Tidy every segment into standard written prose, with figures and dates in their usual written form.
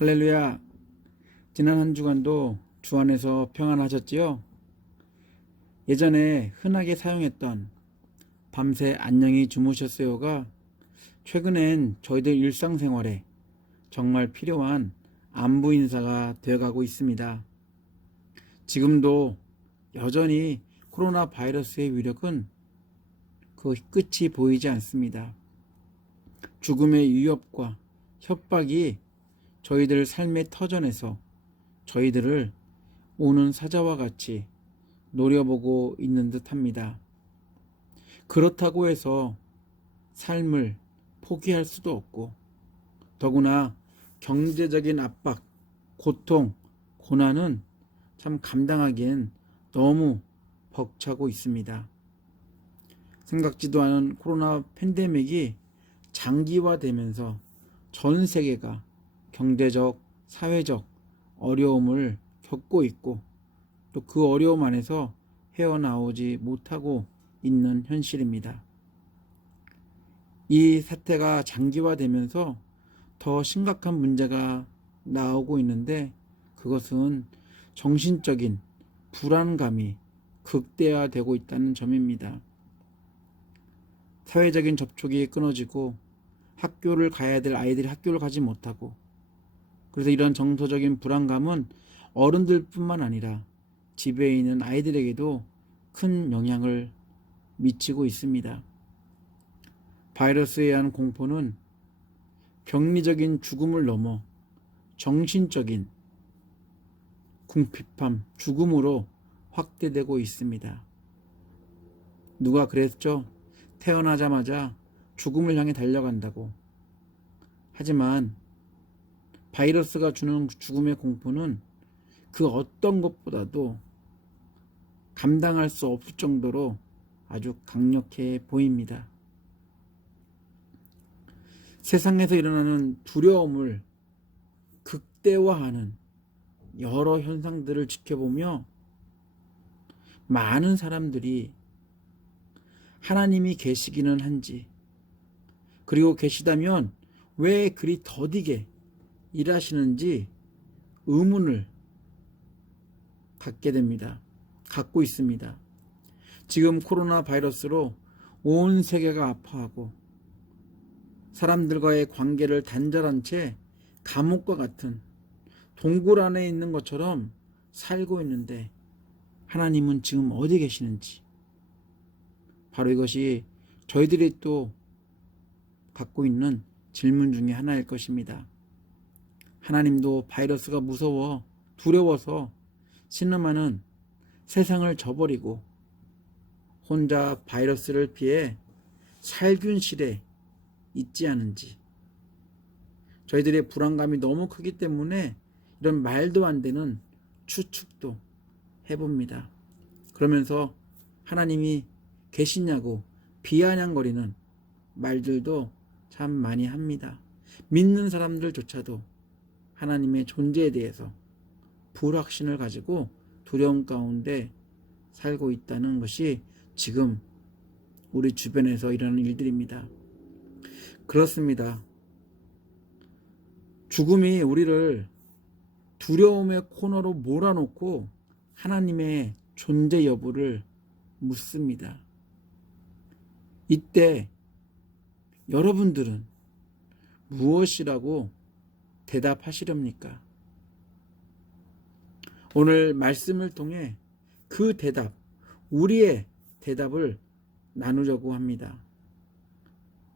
할렐루야. 지난 한 주간도 주 안에서 평안하셨지요? 예전에 흔하게 사용했던 밤새 안녕히 주무셨어요가 최근엔 저희들 일상생활에 정말 필요한 안부 인사가 되어가고 있습니다. 지금도 여전히 코로나 바이러스의 위력은 그 끝이 보이지 않습니다. 죽음의 위협과 협박이 저희들 삶의 터전에서 저희들을 오는 사자와 같이 노려보고 있는 듯합니다. 그렇다고 해서 삶을 포기할 수도 없고, 더구나 경제적인 압박, 고통, 고난은 참 감당하기엔 너무 벅차고 있습니다. 생각지도 않은 코로나 팬데믹이 장기화되면서 전 세계가 경제적, 사회적 어려움을 겪고 있고, 또 그 어려움 안에서 헤어나오지 못하고 있는 현실입니다. 이 사태가 장기화되면서 더 심각한 문제가 나오고 있는데, 그것은 정신적인 불안감이 극대화되고 있다는 점입니다. 사회적인 접촉이 끊어지고 학교를 가야 될 아이들이 학교를 가지 못하고, 그래서 이런 정서적인 불안감은 어른들뿐만 아니라 집에 있는 아이들에게도 큰 영향을 미치고 있습니다. 바이러스에 의한 공포는 병리적인 죽음을 넘어 정신적인 궁핍함, 죽음으로 확대되고 있습니다. 누가 그랬죠? 태어나자마자 죽음을 향해 달려간다고. 하지만 바이러스가 주는 죽음의 공포는 그 어떤 것보다도 감당할 수 없을 정도로 아주 강력해 보입니다. 세상에서 일어나는 두려움을 극대화하는 여러 현상들을 지켜보며 많은 사람들이 하나님이 계시기는 한지, 그리고 계시다면 왜 그리 더디게 일하시는지 의문을 갖고 있습니다. 지금 코로나 바이러스로 온 세계가 아파하고 사람들과의 관계를 단절한 채 감옥과 같은 동굴 안에 있는 것처럼 살고 있는데, 하나님은 지금 어디 계시는지, 바로 이것이 저희들이 또 갖고 있는 질문 중에 하나일 것입니다. 하나님도 바이러스가 무서워 두려워서 신음하는 세상을 저버리고 혼자 바이러스를 피해 살균실에 있지 않은지, 저희들의 불안감이 너무 크기 때문에 이런 말도 안 되는 추측도 해봅니다. 그러면서 하나님이 계시냐고 비아냥거리는 말들도 참 많이 합니다. 믿는 사람들조차도 하나님의 존재에 대해서 불확신을 가지고 두려움 가운데 살고 있다는 것이 지금 우리 주변에서 일어나는 일들입니다. 그렇습니다. 죽음이 우리를 두려움의 코너로 몰아놓고 하나님의 존재 여부를 묻습니다. 이때 여러분들은 무엇이라고 대답하시렵니까? 오늘 말씀을 통해 그 대답, 우리의 대답을 나누려고 합니다.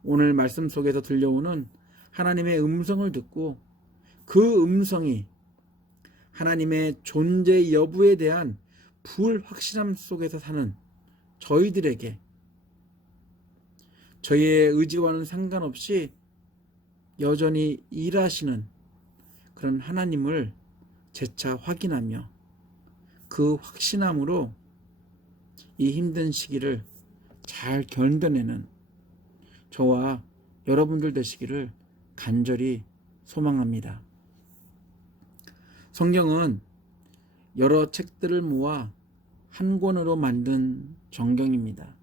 오늘 말씀 속에서 들려오는 하나님의 음성을 듣고 그 음성이 하나님의 존재 여부에 대한 불확실함 속에서 사는 저희들에게 저희의 의지와는 상관없이 여전히 일하시는 그런 하나님을 재차 확인하며 그 확신함으로 이 힘든 시기를 잘 견뎌내는 저와 여러분들 되시기를 간절히 소망합니다. 성경은 여러 책들을 모아 한 권으로 만든 정경입니다.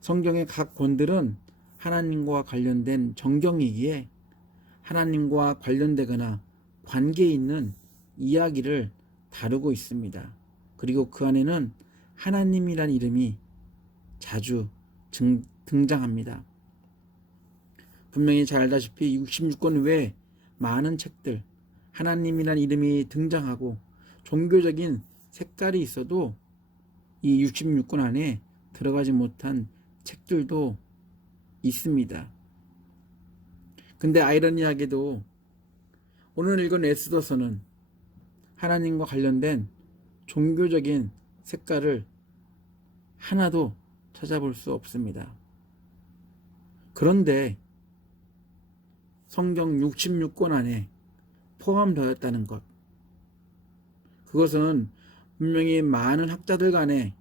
성경의 각 권들은 하나님과 관련된 정경이기에 하나님과 관련되거나 관계에 있는 이야기를 다루고 있습니다. 그리고 그 안에는 하나님이란 이름이 자주 등장합니다. 분명히 잘 알다시피 66권 외에 많은 책들, 하나님이란 이름이 등장하고 종교적인 색깔이 있어도 이 66권 안에 들어가지 못한 책들도 있습니다. 근데 아이러니하게도 오늘 읽은 에스더서는 하나님과 관련된 종교적인 색깔을 하나도 찾아볼 수 없습니다. 그런데 성경 66권 안에 포함되었다는 것, 그것은 분명히 많은 학자들 간에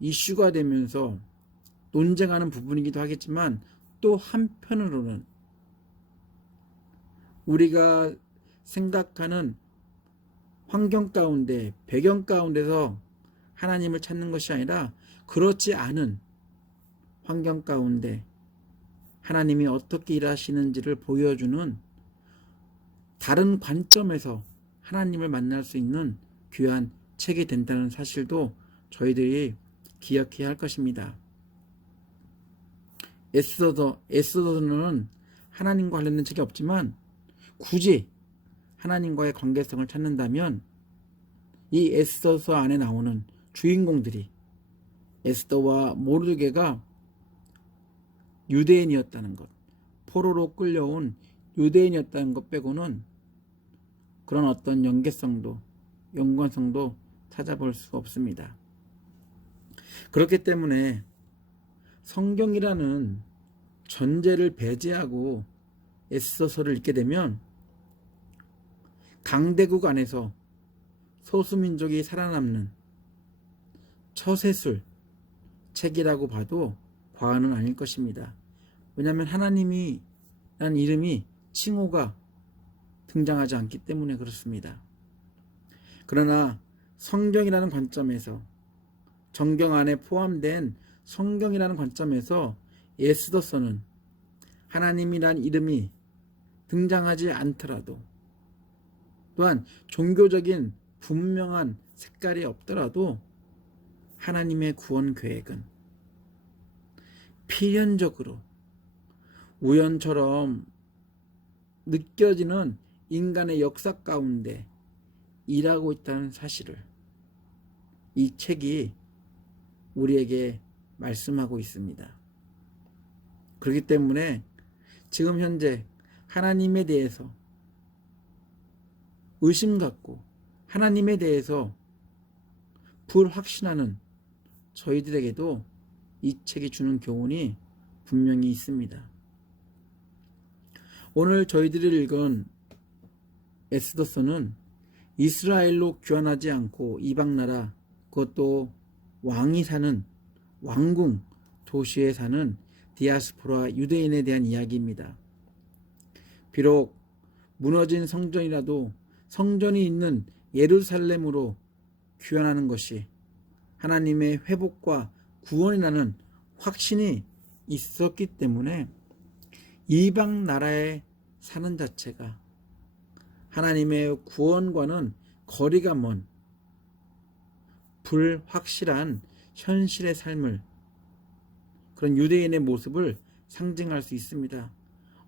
이슈가 되면서 논쟁하는 부분이기도 하겠지만, 또 한편으로는 우리가 생각하는 환경 가운데, 배경 가운데서 하나님을 찾는 것이 아니라 그렇지 않은 환경 가운데 하나님이 어떻게 일하시는지를 보여주는 다른 관점에서 하나님을 만날 수 있는 귀한 책이 된다는 사실도 저희들이 기억해야 할 것입니다. 에스더서는 하나님과 관련된 책이 없지만 굳이 하나님과의 관계성을 찾는다면 이 에스더서 안에 나오는 주인공들이 에스더와 모르드게가 유대인이었다는 것, 포로로 끌려온 유대인이었다는 것 빼고는 그런 어떤 연관성도 찾아볼 수가 없습니다. 그렇기 때문에 성경이라는 전제를 배제하고 에스더서를 읽게 되면 강대국 안에서 소수민족이 살아남는 처세술 책이라고 봐도 과언은 아닐 것입니다. 왜냐하면 하나님이라는 이름이, 칭호가 등장하지 않기 때문에 그렇습니다. 그러나 성경이라는 관점에서, 정경 안에 포함된 성경이라는 관점에서 에스더서는 하나님이란 이름이 등장하지 않더라도, 또한 종교적인 분명한 색깔이 없더라도 하나님의 구원 계획은 필연적으로 우연처럼 느껴지는 인간의 역사 가운데 일하고 있다는 사실을 이 책이 우리에게 말씀하고 있습니다. 그렇기 때문에 지금 현재 하나님에 대해서 의심 갖고 하나님에 대해서 불확신하는 저희들에게도 이 책이 주는 교훈이 분명히 있습니다. 오늘 저희들이 읽은 에스더서는 이스라엘로 귀환하지 않고 이방나라, 그것도 왕이 사는 왕궁 도시에 사는 디아스포라 유대인에 대한 이야기입니다. 비록 무너진 성전이라도 성전이 있는 예루살렘으로 귀환하는 것이 하나님의 회복과 구원이라는 확신이 있었기 때문에 이방 나라에 사는 자체가 하나님의 구원과는 거리가 먼 불확실한 현실의 삶을, 그런 유대인의 모습을 상징할 수 있습니다.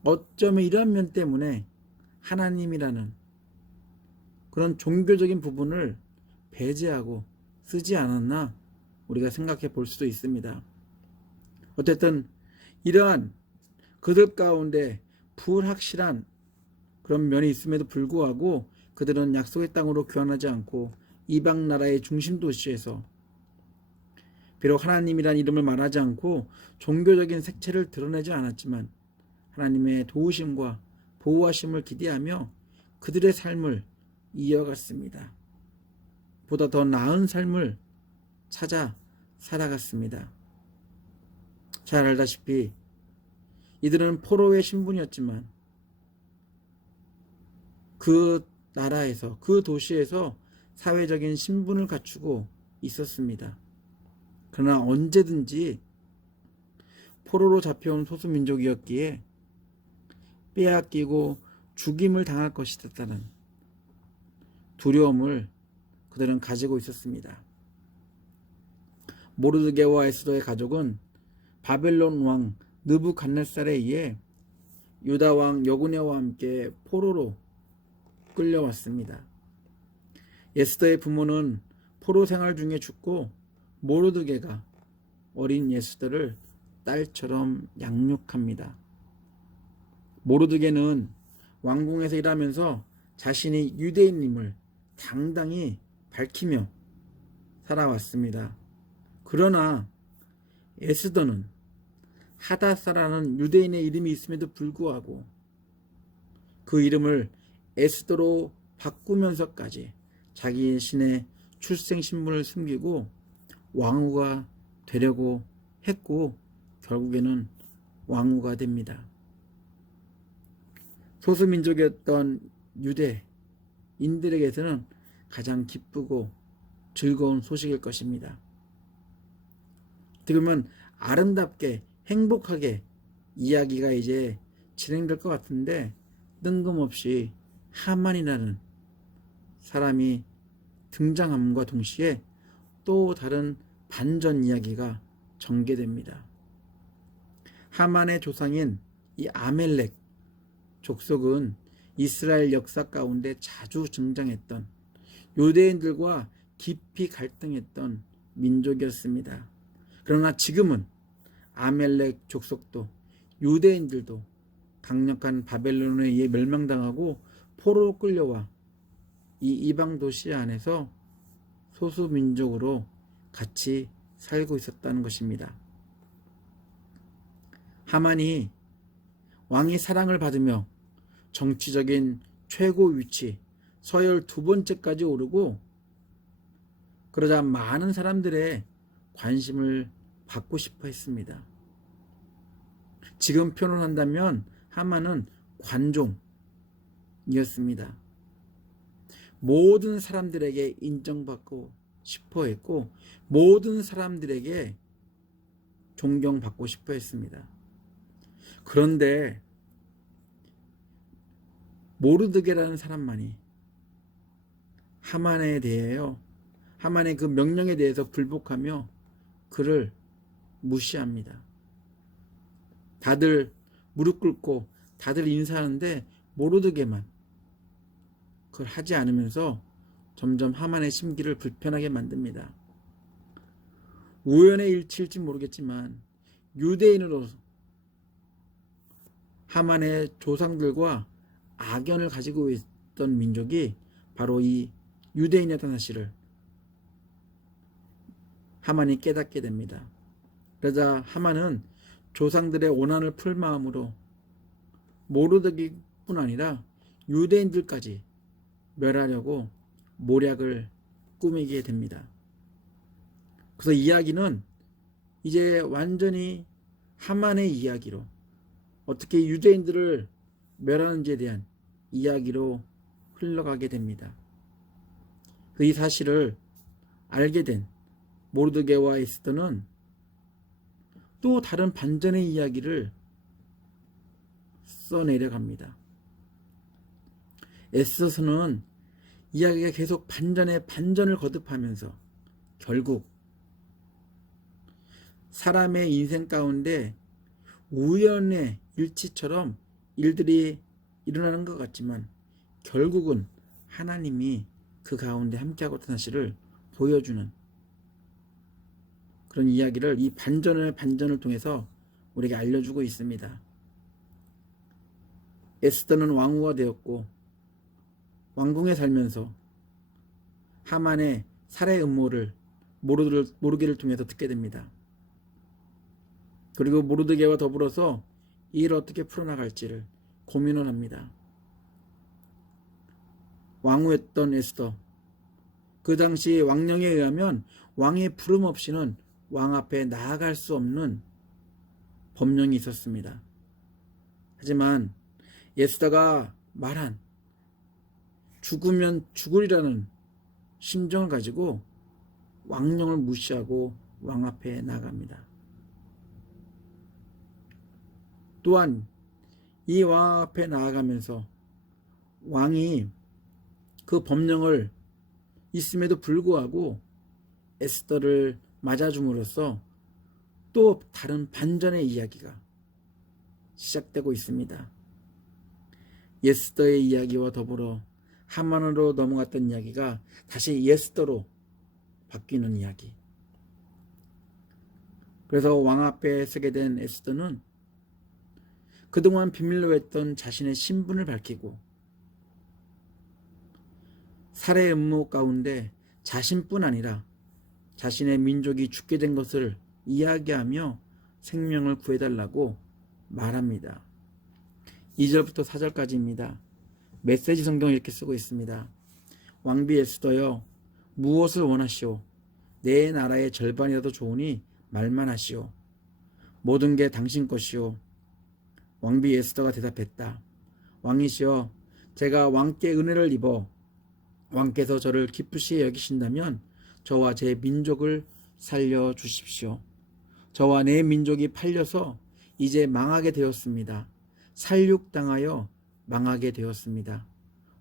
어쩌면 이런 면 때문에 하나님이라는 그런 종교적인 부분을 배제하고 쓰지 않았나 우리가 생각해 볼 수도 있습니다. 어쨌든 이러한 그들 가운데 불확실한 그런 면이 있음에도 불구하고 그들은 약속의 땅으로 귀환하지 않고 이방 나라의 중심 도시에서 비록 하나님이란 이름을 말하지 않고 종교적인 색채를 드러내지 않았지만 하나님의 도우심과 보호하심을 기대하며 그들의 삶을 이어갔습니다. 보다 더 나은 삶을 찾아 살아갔습니다. 잘 알다시피 이들은 포로의 신분이었지만 그 나라에서, 그 도시에서 사회적인 신분을 갖추고 있었습니다. 그러나 언제든지 포로로 잡혀온 소수민족이었기에 빼앗기고 죽임을 당할 것이었다는 두려움을 그들은 가지고 있었습니다. 모르드게와 에스더의 가족은 바벨론 왕 느부갓네살에 의해 유다 왕 여구냐와 함께 포로로 끌려왔습니다. 에스더의 부모는 포로 생활 중에 죽고 모르드게가 어린 에스더를 딸처럼 양육합니다. 모르드게는 왕궁에서 일하면서 자신이 유대인임을 당당히 밝히며 살아왔습니다. 그러나 에스더는 하다사라는 유대인의 이름이 있음에도 불구하고 그 이름을 에스더로 바꾸면서까지 자신의 출생신분을 숨기고 왕후가 되려고 했고 결국에는 왕후가 됩니다. 소수민족이었던 유대인들에게서는 가장 기쁘고 즐거운 소식일 것입니다. 어떻게 보면 아름답게 행복하게 이야기가 이제 진행될 것 같은데 뜬금없이 하만이라는 사람이 등장함과 동시에 또 다른 반전 이야기가 전개됩니다. 하만의 조상인 이 아멜렉 족속은 이스라엘 역사 가운데 자주 등장했던 유대인들과 깊이 갈등했던 민족이었습니다. 그러나 지금은 아멜렉 족속도 유대인들도 강력한 바벨론에 의해 멸망당하고 포로로 끌려와 이 이방 도시 안에서 소수 민족으로 같이 살고 있었다는 것입니다. 하만이 왕의 사랑을 받으며 정치적인 최고 위치 서열 2번째까지 오르고 그러자 많은 사람들의 관심을 받고 싶어 했습니다. 지금 표현한다면 하만은 관종이었습니다. 모든 사람들에게 인정받고 싶어 했고 모든 사람들에게 존경받고 싶어 했습니다. 그런데 모르드게라는 사람만이 하만에 대하여 하만의 그 명령에 대해서 불복하며 그를 무시합니다. 다들 무릎 꿇고 다들 인사하는데 모르드게만 그걸 하지 않으면서 점점 하만의 심기를 불편하게 만듭니다. 우연의 일치일지 모르겠지만 유대인으로서 하만의 조상들과 악연을 가지고 있던 민족이 바로 이 유대인이었다는 사실을 하만이 깨닫게 됩니다. 그러자 하만은 조상들의 원한을 풀 마음으로 모르드게뿐 아니라 유대인들까지 멸하려고 모략을 꾸미게 됩니다. 그래서 이야기는 이제 완전히 하만의 이야기로 어떻게 유대인들을 멸하는지에 대한 이야기로 흘러가게 됩니다. 이 사실을 알게 된 모르드게와 에스더는 또 다른 반전의 이야기를 써내려갑니다. 에스더서는 이야기가 계속 반전에 반전을 거듭하면서 결국 사람의 인생 가운데 우연의 일치처럼 일들이 일어나는 것 같지만 결국은 하나님이 그 가운데 함께하고 있다는 사실을 보여주는 그런 이야기를 이 반전을 통해서 우리에게 알려주고 있습니다. 에스더는 왕후가 되었고 왕궁에 살면서 하만의 살해 음모를 모르드게를 통해서 듣게 됩니다. 그리고 모르드게와 더불어서 이 일을 어떻게 풀어나갈지를 고민을 합니다. 왕후였던 에스더, 그 당시 왕령에 의하면 왕의 부름 없이는 왕 앞에 나아갈 수 없는 법령이 있었습니다. 하지만 에스더가 말한 죽으면 죽으리라는 심정을 가지고 왕령을 무시하고 왕 앞에 나갑니다. 또한 이 왕 앞에 나아가면서 왕이 그 법령을 있음에도 불구하고 에스더를 맞아줌으로써 또 다른 반전의 이야기가 시작되고 있습니다. 에스더의 이야기와 더불어 하만으로 넘어갔던 이야기가 다시 에스더로 바뀌는 이야기. 그래서 왕 앞에 서게 된 에스더는 그동안 비밀로 했던 자신의 신분을 밝히고 살해 음모 가운데 자신뿐 아니라 자신의 민족이 죽게 된 것을 이야기하며 생명을 구해달라고 말합니다. 2절부터 4절까지입니다. 메시지 성경을 이렇게 쓰고 있습니다. 왕비 에스더여, 무엇을 원하시오? 내 나라의 절반이라도 좋으니 말만 하시오. 모든 게 당신 것이오. 왕비 에스더가 대답했다. 왕이시여, 제가 왕께 은혜를 입어 왕께서 저를 기쁘시게 여기신다면 저와 제 민족을 살려주십시오. 저와 내 민족이 팔려서 이제 망하게 되었습니다. 살육당하여 망하게 되었습니다.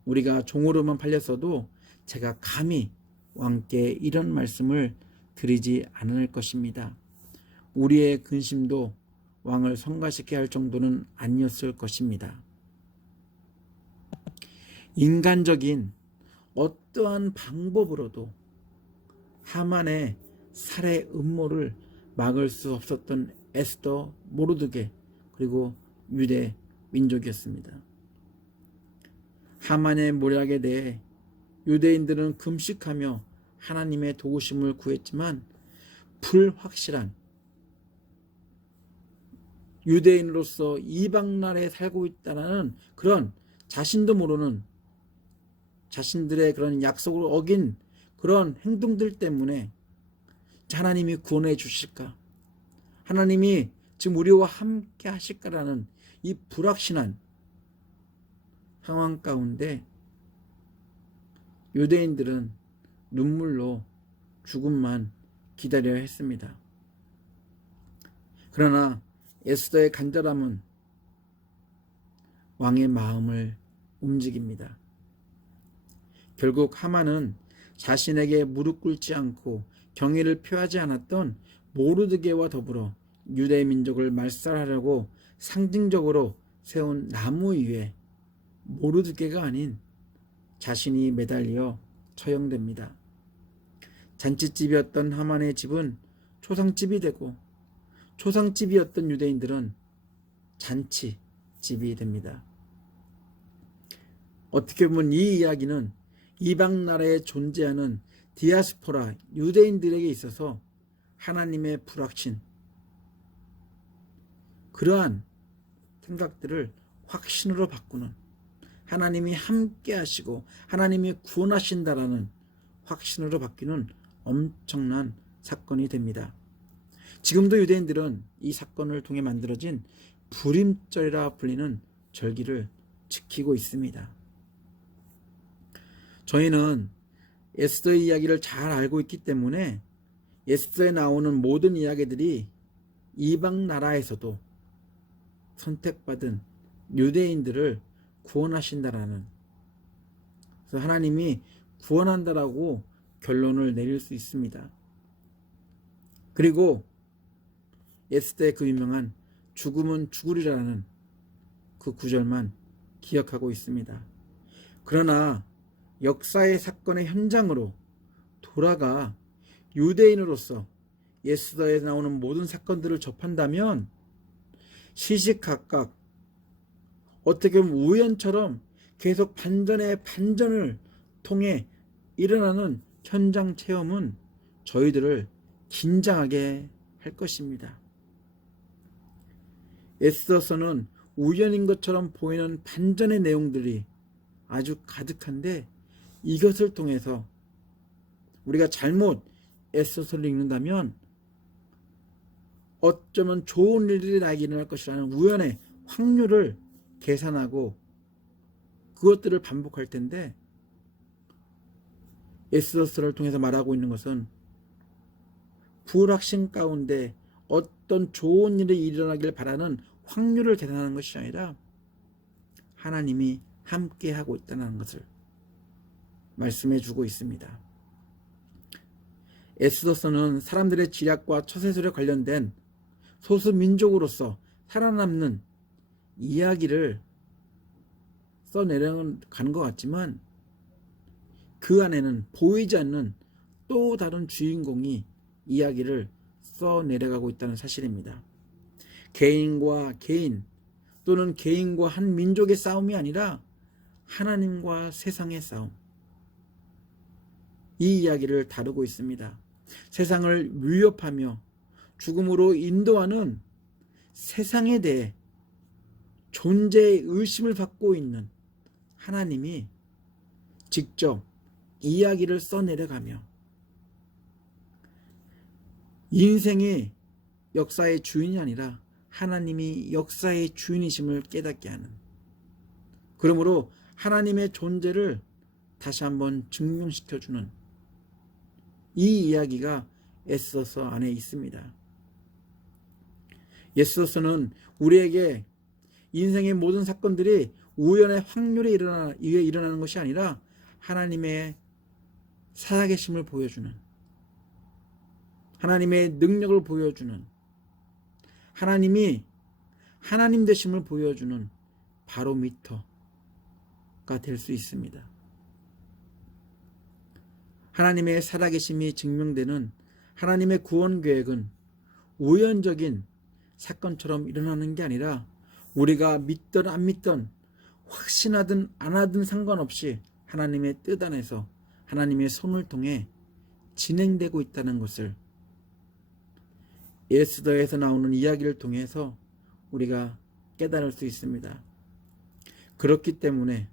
우리가 종으로만 팔렸어도 제가 감히 왕께 이런 말씀을 드리지 않을 것입니다. 우리의 근심도 왕을 성가시게 할 정도는 아니었을 것입니다. 인간적인 어떠한 방법으로도 하만의 살해 음모를 막을 수 없었던 에스더, 모르드게, 그리고 유대 민족이었습니다. 하만의 모략에 대해 유대인들은 금식하며 하나님의 도우심을 구했지만 불확실한 유대인으로서 이방 나라에 살고 있다는 그런 자신도 모르는 자신들의 그런 약속을 어긴 그런 행동들 때문에 하나님이 구원해 주실까? 하나님이 지금 우리와 함께 하실까라는 이 불확실한 상황 가운데 유대인들은 눈물로 죽음만 기다려야 했습니다. 그러나 에스더의 간절함은 왕의 마음을 움직입니다. 결국 하만은 자신에게 무릎 꿇지 않고 경의를 표하지 않았던 모르드게와 더불어 유대 민족을 말살하려고 상징적으로 세운 나무 위에 모르드게가 아닌 자신이 매달려 처형됩니다. 잔치집이었던 하만의 집은 초상집이 되고 초상집이었던 유대인들은 잔치집이 됩니다. 어떻게 보면 이 이야기는 이방 나라에 존재하는 디아스포라 유대인들에게 있어서 하나님의 불확신, 그러한 생각들을 확신으로 바꾸는, 하나님이 함께 하시고 하나님이 구원하신다라는 확신으로 바뀌는 엄청난 사건이 됩니다. 지금도 유대인들은 이 사건을 통해 만들어진 불임절이라 불리는 절기를 지키고 있습니다. 저희는 에스더의 이야기를 잘 알고 있기 때문에 에스더에 나오는 모든 이야기들이 이방 나라에서도 선택받은 유대인들을 구원하신다라는, 그래서 하나님이 구원한다라고 결론을 내릴 수 있습니다. 그리고 에스더의 그 유명한 죽음은 죽으리라는 그 구절만 기억하고 있습니다. 그러나 역사의 사건의 현장으로 돌아가 유대인으로서 에스더에 나오는 모든 사건들을 접한다면 시시각각 어떻게 보면 우연처럼 계속 반전의 반전을 통해 일어나는 현장 체험은 저희들을 긴장하게 할 것입니다. 에스더서는 우연인 것처럼 보이는 반전의 내용들이 아주 가득한데 이것을 통해서 우리가 잘못 에스더서를 읽는다면 어쩌면 좋은 일들이 나에게 일어날 것이라는 우연의 확률을 계산하고 그것들을 반복할 텐데, 에스더서를 통해서 말하고 있는 것은 불확신 가운데 어떤 좋은 일이 일어나길 바라는 확률을 계산하는 것이 아니라 하나님이 함께 하고 있다는 것을, 말씀해 주고 있습니다. 에스더서는 사람들의 지략과 처세술에 관련된 소수 민족으로서 살아남는 이야기를 써내려가는 것 같지만 그 안에는 보이지 않는 또 다른 주인공이 이야기를 써내려가고 있다는 사실입니다. 개인과 개인 또는 개인과 한 민족의 싸움이 아니라 하나님과 세상의 싸움, 이 이야기를 다루고 있습니다. 세상을 위협하며 죽음으로 인도하는 세상에 대해 존재의 의심을 받고 있는 하나님이 직접 이야기를 써내려가며 인생의 역사의 주인이 아니라 하나님이 역사의 주인이심을 깨닫게 하는, 그러므로 하나님의 존재를 다시 한번 증명시켜주는 이 이야기가 에스더서 안에 있습니다. 에스더서는 우리에게 인생의 모든 사건들이 우연의 확률에 일어나는 것이 아니라 하나님의 살아계심을 보여주는, 하나님의 능력을 보여주는, 하나님이 하나님 되심을 보여주는 바로미터가 될 수 있습니다. 하나님의 살아계심이 증명되는 하나님의 구원 계획은 우연적인 사건처럼 일어나는 게 아니라 우리가 믿든 안 믿든 확신하든 안 하든 상관없이 하나님의 뜻 안에서 하나님의 손을 통해 진행되고 있다는 것을 에스더에서 나오는 이야기를 통해서 우리가 깨달을 수 있습니다. 그렇기 때문에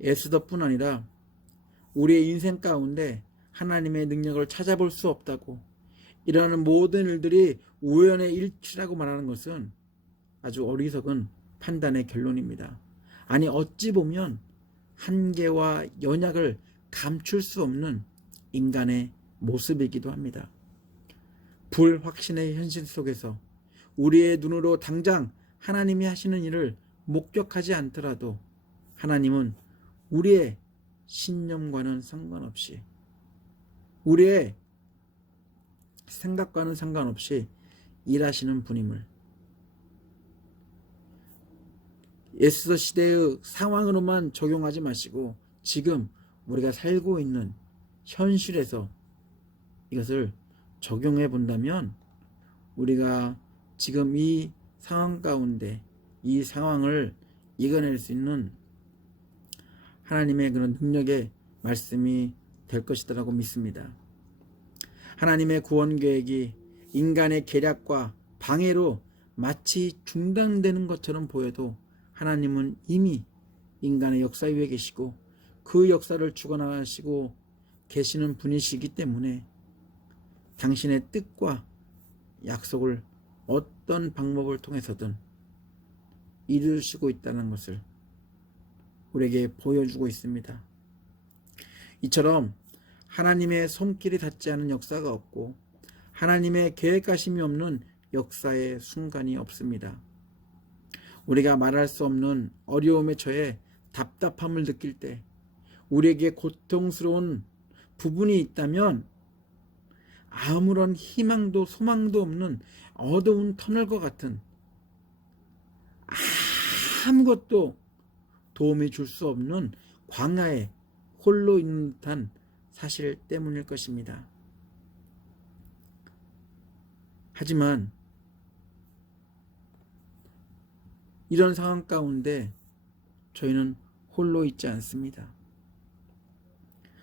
에스더뿐 아니라 우리의 인생 가운데 하나님의 능력을 찾아볼 수 없다고, 일어나는 모든 일들이 우연의 일치라고 말하는 것은 아주 어리석은 판단의 결론입니다. 아니, 어찌 보면 한계와 연약을 감출 수 없는 인간의 모습이기도 합니다. 불확신의 현실 속에서 우리의 눈으로 당장 하나님이 하시는 일을 목격하지 않더라도 하나님은 우리의 신념과는 상관없이, 우리의 생각과는 상관없이 일하시는 분임을, 에스더 시대의 상황으로만 적용하지 마시고 지금 우리가 살고 있는 현실에서 이것을 적용해 본다면 우리가 지금 이 상황 가운데 이 상황을 이겨낼 수 있는 하나님의 그런 능력의 말씀이 될 것이라고 믿습니다. 하나님의 구원 계획이 인간의 계략과 방해로 마치 중단되는 것처럼 보여도 하나님은 이미 인간의 역사 위에 계시고 그 역사를 주관하시고 계시는 분이시기 때문에 당신의 뜻과 약속을 어떤 방법을 통해서든 이루시고 있다는 것을 우리에게 보여주고 있습니다. 이처럼 하나님의 손길이 닿지 않은 역사가 없고 하나님의 계획하심이 없는 역사의 순간이 없습니다. 우리가 말할 수 없는 어려움에 처해 답답함을 느낄 때, 우리에게 고통스러운 부분이 있다면 아무런 희망도 소망도 없는 어두운 터널과 같은, 아무것도 도움이 줄 수 없는 광야에 홀로 있는 듯한 사실 때문일 것입니다. 하지만 이런 상황 가운데 저희는 홀로 있지 않습니다.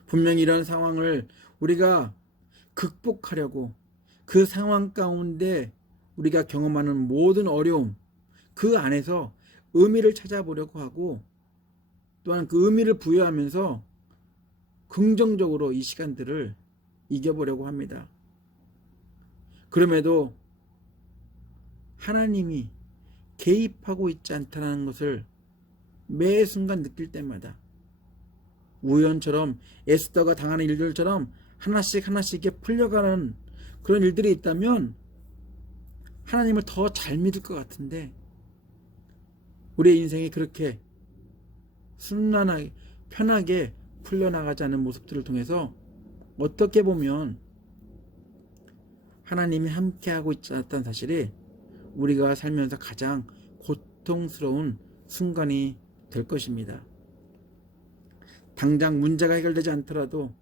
분명히 이런 상황을 우리가 극복하려고 그 상황 가운데 우리가 경험하는 모든 어려움, 그 안에서 의미를 찾아보려고 하고 또한 그 의미를 부여하면서 긍정적으로 이 시간들을 이겨보려고 합니다. 그럼에도 하나님이 개입하고 있지 않다는 것을 매 순간 느낄 때마다 우연처럼 에스더가 당하는 일들처럼 하나씩 이렇게 풀려가는 그런 일들이 있다면 하나님을 더 잘 믿을 것 같은데 우리의 인생이 그렇게 순탄하게 편하게 풀려나가지 않는 모습들을 통해서 어떻게 보면 하나님이 함께하고 있지 않았다는 사실이 우리가 살면서 가장 고통스러운 순간이 될 것입니다. 당장 문제가 해결되지 않더라도,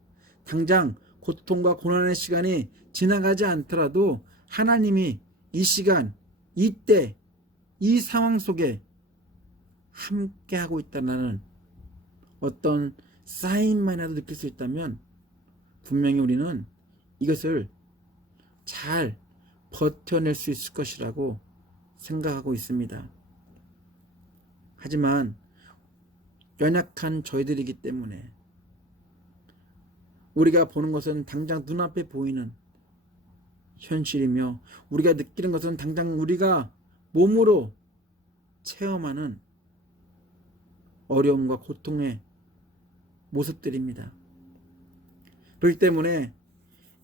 당장 고통과 고난의 시간이 지나가지 않더라도 하나님이 이 시간, 이때, 이 상황 속에 함께하고 있다는 어떤 사인만이라도 느낄 수 있다면 분명히 우리는 이것을 잘 버텨낼 수 있을 것이라고 생각하고 있습니다. 하지만 연약한 저희들이기 때문에 우리가 보는 것은 당장 눈앞에 보이는 현실이며 우리가 느끼는 것은 당장 우리가 몸으로 체험하는 어려움과 고통의 모습들입니다. 그렇기 때문에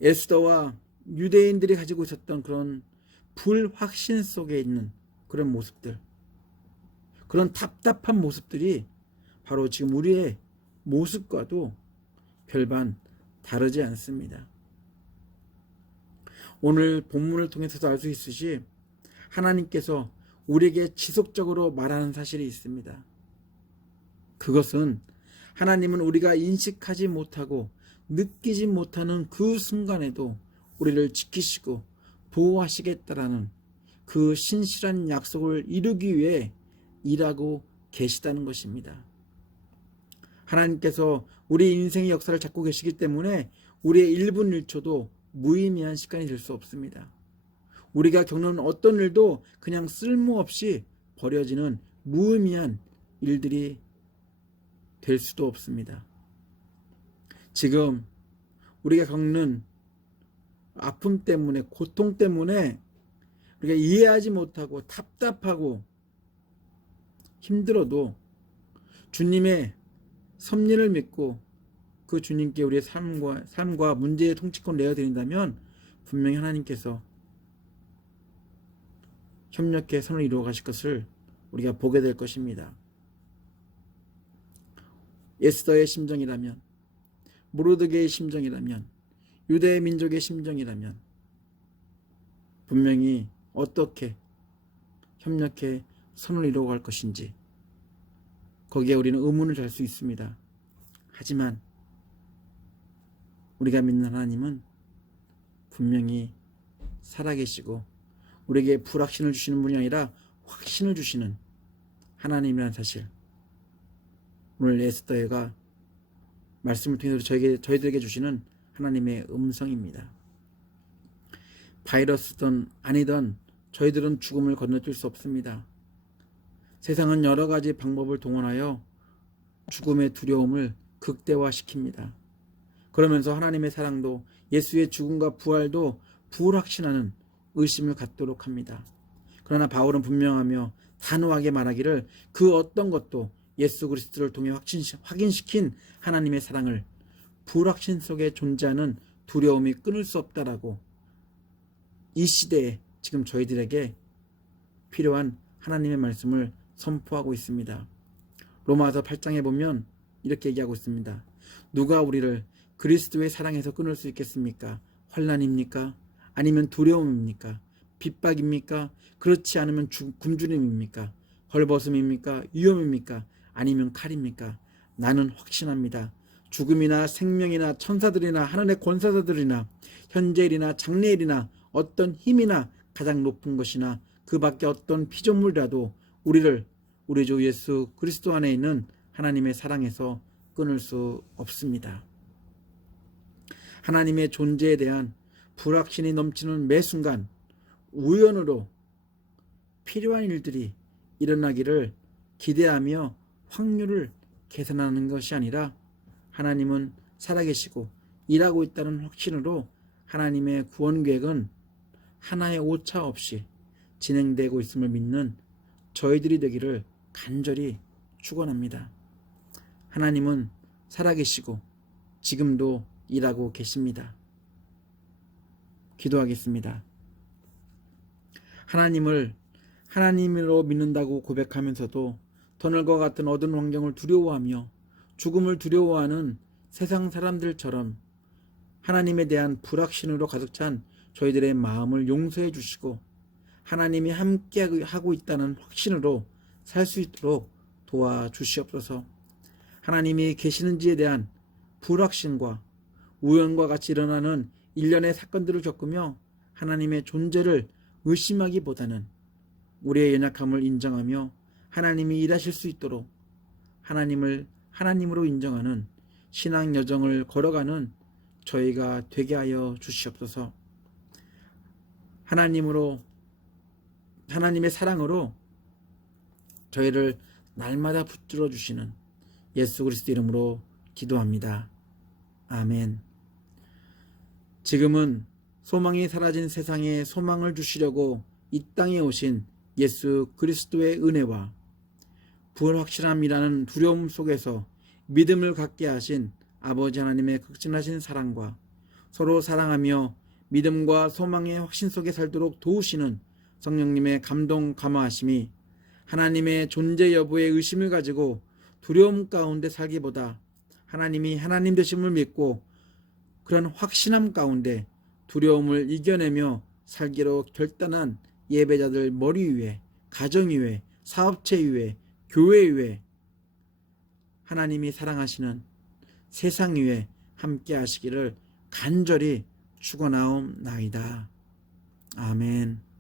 에스더와 유대인들이 가지고 있었던 그런 불확신 속에 있는 그런 모습들, 그런 답답한 모습들이 바로 지금 우리의 모습과도 별반 다르지 않습니다. 오늘 본문을 통해서도 알 수 있듯이 하나님께서 우리에게 지속적으로 말하는 사실이 있습니다. 그것은 하나님은 우리가 인식하지 못하고 느끼지 못하는 그 순간에도 우리를 지키시고 보호하시겠다라는 그 신실한 약속을 이루기 위해 일하고 계시다는 것입니다. 하나님께서 우리 인생의 역사를 잡고 계시기 때문에 우리의 1분 1초도 무의미한 시간이 될 수 없습니다. 우리가 겪는 어떤 일도 그냥 쓸모없이 버려지는 무의미한 일들이 될 수도 없습니다. 지금 우리가 겪는 아픔 때문에, 고통 때문에 우리가 이해하지 못하고 답답하고 힘들어도 주님의 섭리를 믿고 그 주님께 우리의 삶과 문제의 통치권을 내어드린다면 분명히 하나님께서 협력해 선을 이루어 가실 것을 우리가 보게 될 것입니다. 에스더의 심정이라면, 모르드게의 심정이라면, 유대 민족의 심정이라면 분명히 어떻게 협력해 선을 이루어 갈 것인지 거기에 우리는 의문을 달 수 있습니다. 하지만 우리가 믿는 하나님은 분명히 살아계시고 우리에게 불확신을 주시는 분이 아니라 확신을 주시는 하나님이라는 사실, 오늘 에스더가 말씀을 통해서 저희들에게 주시는 하나님의 음성입니다. 바이러스든 아니든 저희들은 죽음을 건너뛸 수 없습니다. 세상은 여러 가지 방법을 동원하여 죽음의 두려움을 극대화시킵니다. 그러면서 하나님의 사랑도, 예수의 죽음과 부활도 불확신하는 의심을 갖도록 합니다. 그러나 바울은 분명하며 단호하게 말하기를 그 어떤 것도 예수 그리스도를 통해 확인시킨 하나님의 사랑을 불확신 속에 존재하는 두려움이 끊을 수 없다라고 이 시대에 지금 저희들에게 필요한 하나님의 말씀을 선포하고 있습니다. 로마서 8장에 보면 이렇게 얘기하고 있습니다. 누가 우리를 그리스도의 사랑에서 끊을 수 있겠습니까? 환난입니까? 아니면 두려움입니까? 핍박입니까? 그렇지 않으면 굶주림입니까? 헐벗음입니까? 위험입니까? 아니면 칼입니까? 나는 확신합니다. 죽음이나 생명이나 천사들이나 하늘의 권사자들이나 현재일이나 장래일이나 어떤 힘이나 가장 높은 것이나 그 밖에 어떤 피조물이라도 우리를 우리 주 예수 그리스도 안에 있는 하나님의 사랑에서 끊을 수 없습니다. 하나님의 존재에 대한 불확신이 넘치는 매 순간 우연으로 필요한 일들이 일어나기를 기대하며 확률을 계산하는 것이 아니라 하나님은 살아계시고 일하고 있다는 확신으로 하나님의 구원 계획은 하나의 오차 없이 진행되고 있음을 믿는 저희들이 되기를 간절히 축원합니다. 하나님은 살아계시고 지금도 일하고 계십니다. 기도하겠습니다. 하나님을 하나님으로 믿는다고 고백하면서도 터널과 같은 어두운 환경을 두려워하며 죽음을 두려워하는 세상 사람들처럼 하나님에 대한 불확신으로 가득 찬 저희들의 마음을 용서해 주시고 하나님이 함께 하고 있다는 확신으로 살 수 있도록 도와주시옵소서. 하나님이 계시는지에 대한 불확신과 우연과 같이 일어나는 일련의 사건들을 겪으며 하나님의 존재를 의심하기보다는 우리의 연약함을 인정하며 하나님이 일하실 수 있도록 하나님을 하나님으로 인정하는 신앙 여정을 걸어가는 저희가 되게 하여 주시옵소서. 하나님의 사랑으로 저희를 날마다 붙들어 주시는 예수 그리스도 이름으로 기도합니다. 아멘. 지금은 소망이 사라진 세상에 소망을 주시려고 이 땅에 오신 예수 그리스도의 은혜와 불확실함이라는 두려움 속에서 믿음을 갖게 하신 아버지 하나님의 극진하신 사랑과 서로 사랑하며 믿음과 소망의 확신 속에 살도록 도우시는 성령님의 감동 감화하심이 하나님의 존재 여부에 의심을 가지고 두려움 가운데 살기보다 하나님이 하나님 되심을 믿고 그런 확신함 가운데 두려움을 이겨내며 살기로 결단한 예배자들 머리 위에, 가정 위에, 사업체 위에, 교회 위에 하나님이 사랑하시는 세상 위에 함께 하시기를 간절히 축원하옵나이다. 아멘.